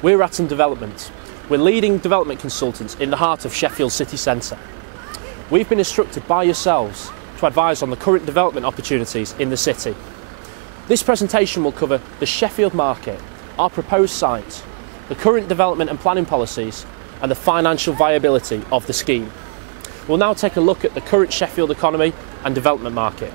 We're Hatton Development. We're leading development consultants in the heart of Sheffield city centre. We've been instructed by yourselves to advise on the current development opportunities in the city. This presentation will cover the Sheffield market, our proposed site, the current development and planning policies, and the financial viability of the scheme. We'll now take a look at the current Sheffield economy and development market.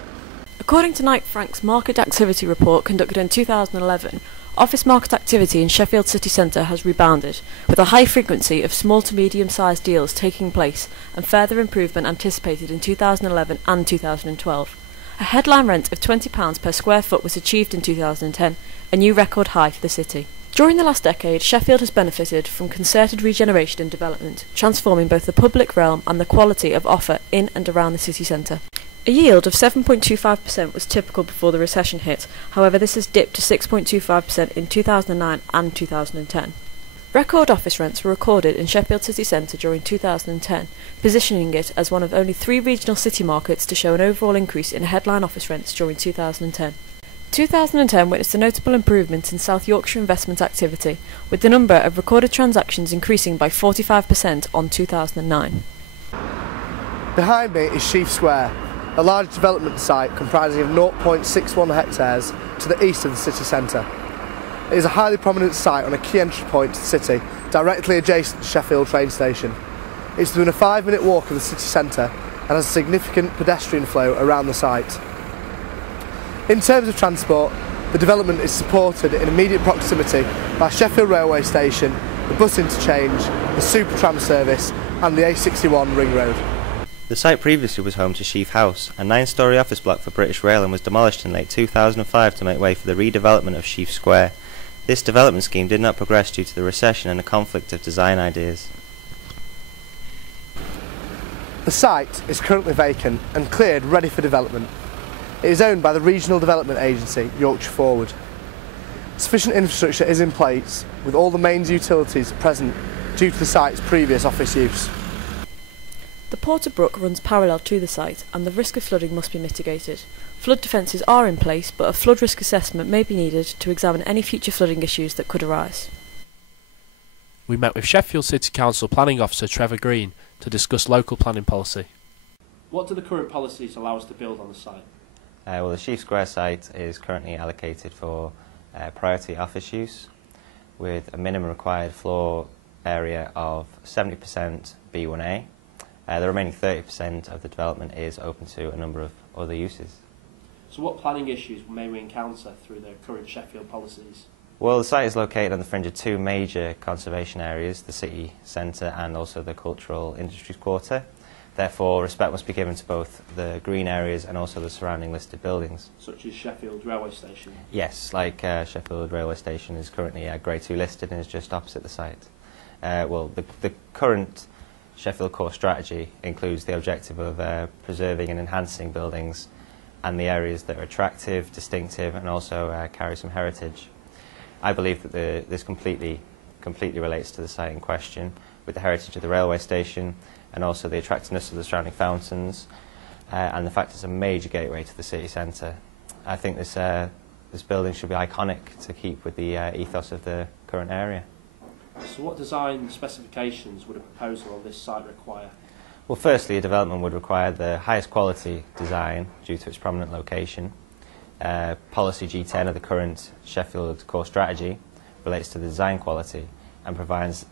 According to Knight Frank's Market Activity Report conducted in 2011, office market activity in Sheffield city centre has rebounded, with a high frequency of small to medium-sized deals taking place and further improvement anticipated in 2011 and 2012. A headline rent of £20 per square foot was achieved in 2010, a new record high for the city. During the last decade, Sheffield has benefited from concerted regeneration and development, transforming both the public realm and the quality of offer in and around the city centre. A yield of 7.25% was typical before the recession hit, however this has dipped to 6.25% in 2009 and 2010. Record office rents were recorded in Sheffield city centre during 2010, positioning it as one of only 3 regional city markets to show an overall increase in headline office rents during 2010. 2010 witnessed a notable improvement in South Yorkshire investment activity, with the number of recorded transactions increasing by 45% on 2009. Behind me is Sheaf Square, a large development site comprising of 0.61 hectares to the east of the city centre. It is a highly prominent site on a key entry point to the city, directly adjacent to Sheffield train station. It's within a 5-minute walk of the city centre and has a significant pedestrian flow around the site. In terms of transport, the development is supported in immediate proximity by Sheffield railway station, the bus interchange, the super tram service and the A61 ring road. The site previously was home to Sheaf House, a 9-storey office block for British Rail, and was demolished in late 2005 to make way for the redevelopment of Sheaf Square. This development scheme did not progress due to the recession and a conflict of design ideas. The site is currently vacant and cleared ready for development. It is owned by the regional development agency Yorkshire Forward. Sufficient infrastructure is in place with all the mains utilities present due to the site's previous office use. The Porter Brook runs parallel to the site and the risk of flooding must be mitigated. Flood defences are in place, but a flood risk assessment may be needed to examine any future flooding issues that could arise. We met with Sheffield City Council Planning Officer Trevor Green to discuss local planning policy. What do the current policies allow us to build on the site? Well, the Sheaf Square site is currently allocated for priority office use, with a minimum required floor area of 70% B1A. The remaining 30% of the development is open to a number of other uses. So what planning issues may we encounter through the current Sheffield policies? Well, the site is located on the fringe of 2 major conservation areas, the city centre and also the cultural industries quarter. Therefore, respect must be given to both the green areas and also the surrounding listed buildings. Such as Sheffield railway station? Yes, like Sheffield railway station is currently Grade 2 listed and is just opposite the site. Well, the current Sheffield core strategy includes the objective of preserving and enhancing buildings and the areas that are attractive, distinctive and also carry some heritage. I believe that this completely relates to the site in question, with the heritage of the railway station and also the attractiveness of the surrounding fountains and the fact it's a major gateway to the city centre. I think this building should be iconic to keep with the ethos of the current area. So what design specifications would a proposal on this site require? Well, firstly, a development would require the highest quality design due to its prominent location. Policy G10 of the current Sheffield core strategy relates to the design quality and provides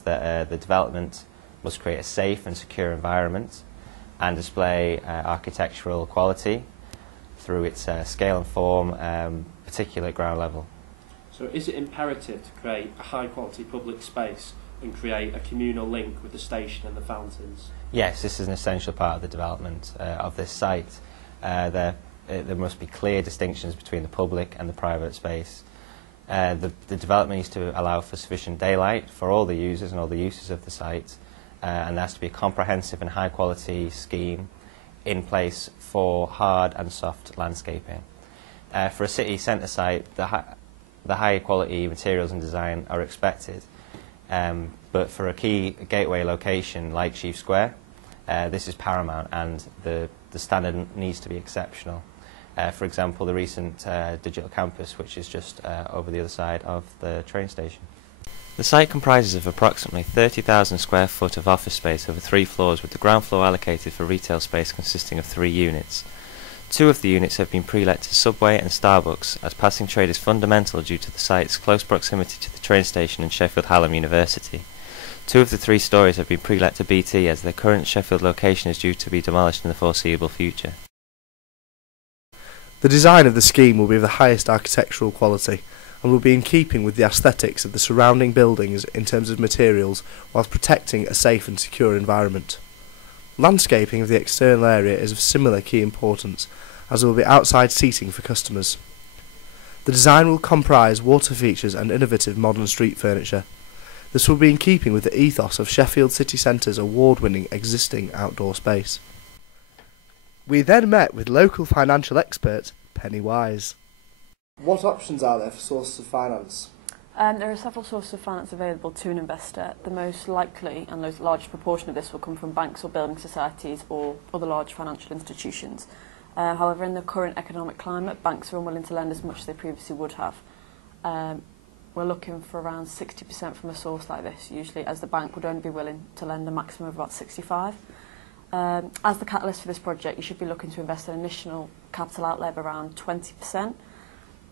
that the development must create a safe and secure environment and display architectural quality through its scale and form, particularly at ground level. So is it imperative to create a high-quality public space and create a communal link with the station and the fountains? Yes, this is an essential part of the development of this site. There must be clear distinctions between the public and the private space. The development needs to allow for sufficient daylight for all the users and all the uses of the site, and there has to be a comprehensive and high-quality scheme in place for hard and soft landscaping. For a city centre site, the high-quality materials and design are expected, but for a key gateway location like Sheaf Square, this is paramount and the standard needs to be exceptional. For example, the recent digital campus, which is just over the other side of the train station. The site comprises of approximately 30,000 square foot of office space over 3 floors, with the ground floor allocated for retail space consisting of 3 units. 2 of the units have been pre-let to Subway and Starbucks, as passing trade is fundamental due to the site's close proximity to the train station and Sheffield Hallam University. 2 of the 3 stories have been pre-let to BT, as their current Sheffield location is due to be demolished in the foreseeable future. The design of the scheme will be of the highest architectural quality and will be in keeping with the aesthetics of the surrounding buildings in terms of materials, whilst protecting a safe and secure environment. Landscaping of the external area is of similar key importance, as there will be outside seating for customers. The design will comprise water features and innovative modern street furniture. This will be in keeping with the ethos of Sheffield City Centre's award-winning existing outdoor space. We then met with local financial expert Penny Wise. What options are there for sources of finance? There are several sources of finance available to an investor. The most likely and the largest proportion of this will come from banks or building societies or other large financial institutions. However, in the current economic climate, banks are unwilling to lend as much as they previously would have. We're looking for around 60% from a source like this, usually, as the bank would only be willing to lend a maximum of about 65%. As the catalyst for this project, you should be looking to invest an initial capital outlay of around 20%.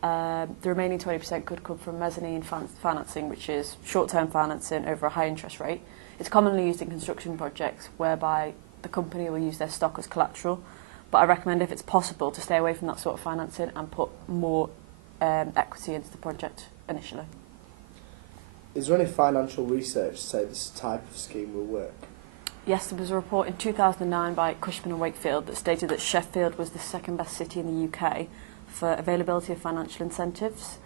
The remaining 20% could come from mezzanine financing, which is short-term financing over a high interest rate. It's commonly used in construction projects whereby the company will use their stock as collateral, but I recommend, if it's possible, to stay away from that sort of financing and put more equity into the project initially. Is there any financial research to say this type of scheme will work? Yes, there was a report in 2009 by Cushman & Wakefield that stated that Sheffield was the second best city in the UK for availability of financial incentives.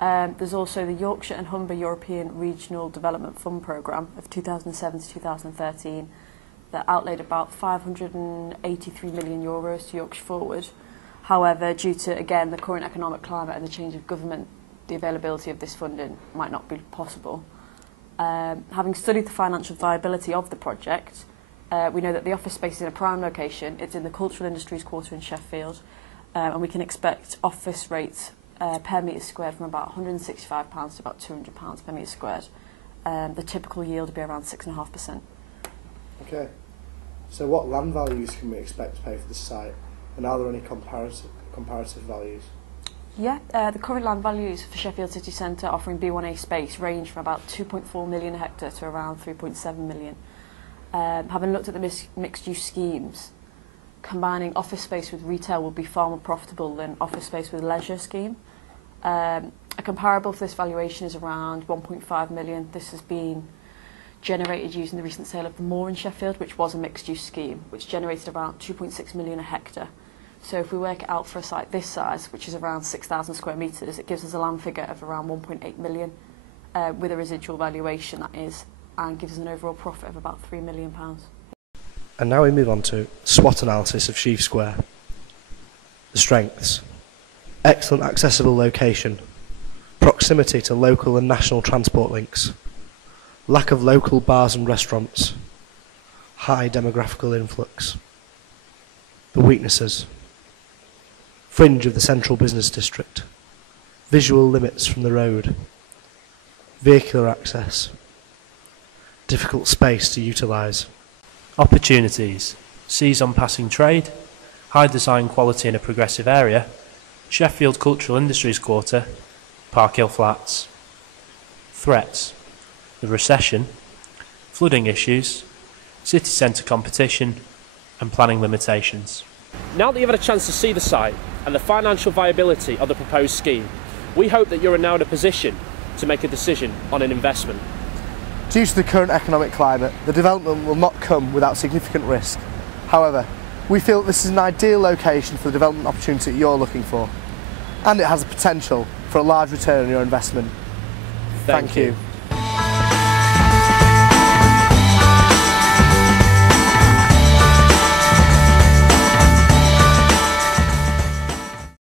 There's also the Yorkshire and Humber European Regional Development Fund Programme of 2007 to 2013 that outlaid about €583 million to Yorkshire Forward. However, due to, again, the current economic climate and the change of government, the availability of this funding might not be possible. Having studied the financial viability of the project, we know that the office space is in a prime location. It's in the Cultural Industries Quarter in Sheffield, and we can expect office rates per metre squared from about £165 to about £200 per metre squared. The typical yield would be around 6.5%. Okay. So what land values can we expect to pay for this site, and are there any comparative values? Yeah, the current land values for Sheffield City Centre offering B1A space range from about 2.4 million a hectare to around 3.7 million. Having looked at the mixed-use schemes, combining office space with retail will be far more profitable than office space with leisure scheme. A comparable for this valuation is around 1.5 million. This has been generated using the recent sale of the Moor in Sheffield, which was a mixed-use scheme, which generated around 2.6 million a hectare. So if we work it out for a site this size, which is around 6,000 square metres, it gives us a land figure of around 1.8 million, with a residual valuation, that is, and gives us an overall profit of about £3 million. And now we move on to SWOT analysis of Sheaf Square. The strengths: excellent accessible location, proximity to local and national transport links, lack of local bars and restaurants, high demographical influx. The weaknesses: fringe of the central business district, visual limits from the road, vehicular access, difficult space to utilise. Opportunities: seize on passing trade, high design quality in a progressive area, Sheffield Cultural Industries Quarter, Park Hill Flats. Threats: the recession, flooding issues, city centre competition and planning limitations. Now that you've had a chance to see the site and the financial viability of the proposed scheme, we hope that you're now in a position to make a decision on an investment. Due to the current economic climate, the development will not come without significant risk. However, we feel that this is an ideal location for the development opportunity you're looking for, and it has the potential for a large return on your investment. Thank you.